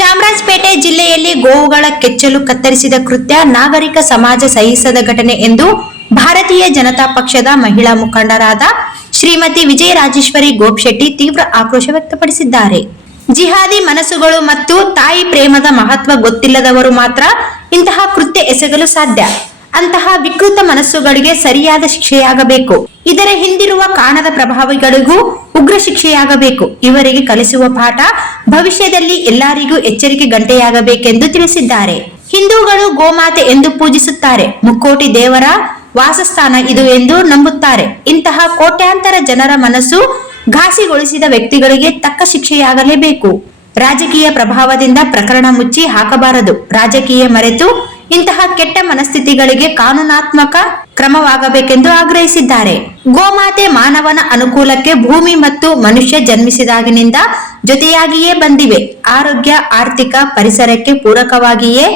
ಚಾಮರಾಜಪೇಟೆ ಜಿಲ್ಲೆಯಲ್ಲಿ ಗೋವುಗಳ ಕೆಚ್ಚಲು ಕತ್ತರಿಸಿದ ಕೃತ್ಯ ನಾಗರಿಕ ಸಮಾಜ ಸಹಿಸದ ಘಟನೆ ಎಂದು ಭಾರತೀಯ ಜನತಾ ಪಕ್ಷದ ಮಹಿಳಾ ಮುಖಂಡರಾದ ಶ್ರೀಮತಿ ವಿಜಯರಾಜೇಶ್ವರಿ ಗೋಪ್ಶೆಟ್ಟಿ ತೀವ್ರ ಆಕ್ರೋಶ ವ್ಯಕ್ತಪಡಿಸಿದ್ದಾರೆ. ಜಿಹಾದಿ ಮನಸ್ಸುಗಳು ಮತ್ತು ತಾಯಿ ಪ್ರೇಮದ ಮಹತ್ವ ಗೊತ್ತಿಲ್ಲದವರು ಮಾತ್ರ ಇಂತಹ ಕೃತ್ಯ ಎಸಗಲು ಸಾಧ್ಯ. ಅಂತಹ ವಿಕೃತ ಮನಸ್ಸುಗಳಿಗೆ ಸರಿಯಾದ ಶಿಕ್ಷೆಯಾಗಬೇಕು. ಇದರ ಹಿಂದಿರುವ ಕಾಣದ ಪ್ರಭಾವಿಗಳಿಗೂ ಉಗ್ರ ಶಿಕ್ಷೆಯಾಗಬೇಕು. ಇವರಿಗೆ ಕಲಿಸುವ ಪಾಠ ಭವಿಷ್ಯದಲ್ಲಿ ಎಲ್ಲರಿಗೂ ಎಚ್ಚರಿಕೆ ಗಂಟೆಯಾಗಬೇಕೆಂದು ತಿಳಿಸಿದ್ದಾರೆ. ಹಿಂದೂಗಳು ಗೋಮಾತೆ ಎಂದು ಪೂಜಿಸುತ್ತಾರೆ. ಮುಕ್ಕೋಟಿ ದೇವರ ವಾಸಸ್ಥಾನ ಇದು ಎಂದು ನಂಬುತ್ತಾರೆ. ಇಂತಹ ಕೋಟ್ಯಾಂತರ ಜನರ ಮನಸ್ಸು ಘಾಸಿಗೊಳಿಸಿದ ವ್ಯಕ್ತಿಗಳಿಗೆ ತಕ್ಕ ಶಿಕ್ಷೆಯಾಗಲೇಬೇಕು. ರಾಜಕೀಯ ಪ್ರಭಾವದಿಂದ ಪ್ರಕರಣ ಮುಚ್ಚಿ ಹಾಕಬಾರದು. ರಾಜಕೀಯ ಮರೆತು ಇಂತಹ ಕೆಟ್ಟ ಮನಸ್ಥಿತಿಗಳಿಗೆ ಕಾನೂನಾತ್ಮಕ ಕ್ರಮವಾಗಬೇಕೆಂದು ಆಗ್ರಹಿಸಿದ್ದಾರೆ. ಗೋಮಾತೆ ಮಾನವನ ಅನುಕೂಲಕ್ಕೆ ಭೂಮಿ ಮತ್ತು ಮನುಷ್ಯ ಜನ್ಮಿಸಿದಾಗಿನಿಂದ ಜೊತೆಯಾಗಿಯೇ ಬಂದಿವೆ. ಆರೋಗ್ಯ, ಆರ್ಥಿಕ, ಪರಿಸರಕ್ಕೆ ಪೂರಕವಾಗಿಯೇ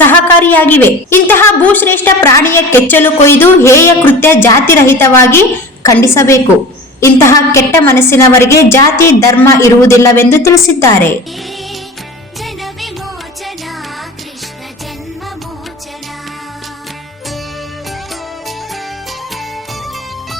ಸಹಕಾರಿಯಾಗಿವೆ. ಇಂತಹ ಭೂಶ್ರೇಷ್ಠ ಪ್ರಾಣಿಯ ಕೆಚ್ಚಲು ಕೊಯ್ದು ಹೇಯ ಕೃತ್ಯ ಜಾತಿರಹಿತವಾಗಿ ಖಂಡಿಸಬೇಕು. ಇಂತಹ ಕೆಟ್ಟ ಮನಸ್ಸಿನವರಿಗೆ ಜಾತಿ ಧರ್ಮ ಇರುವುದಿಲ್ಲವೆಂದು ತಿಳಿಸಿದ್ದಾರೆ.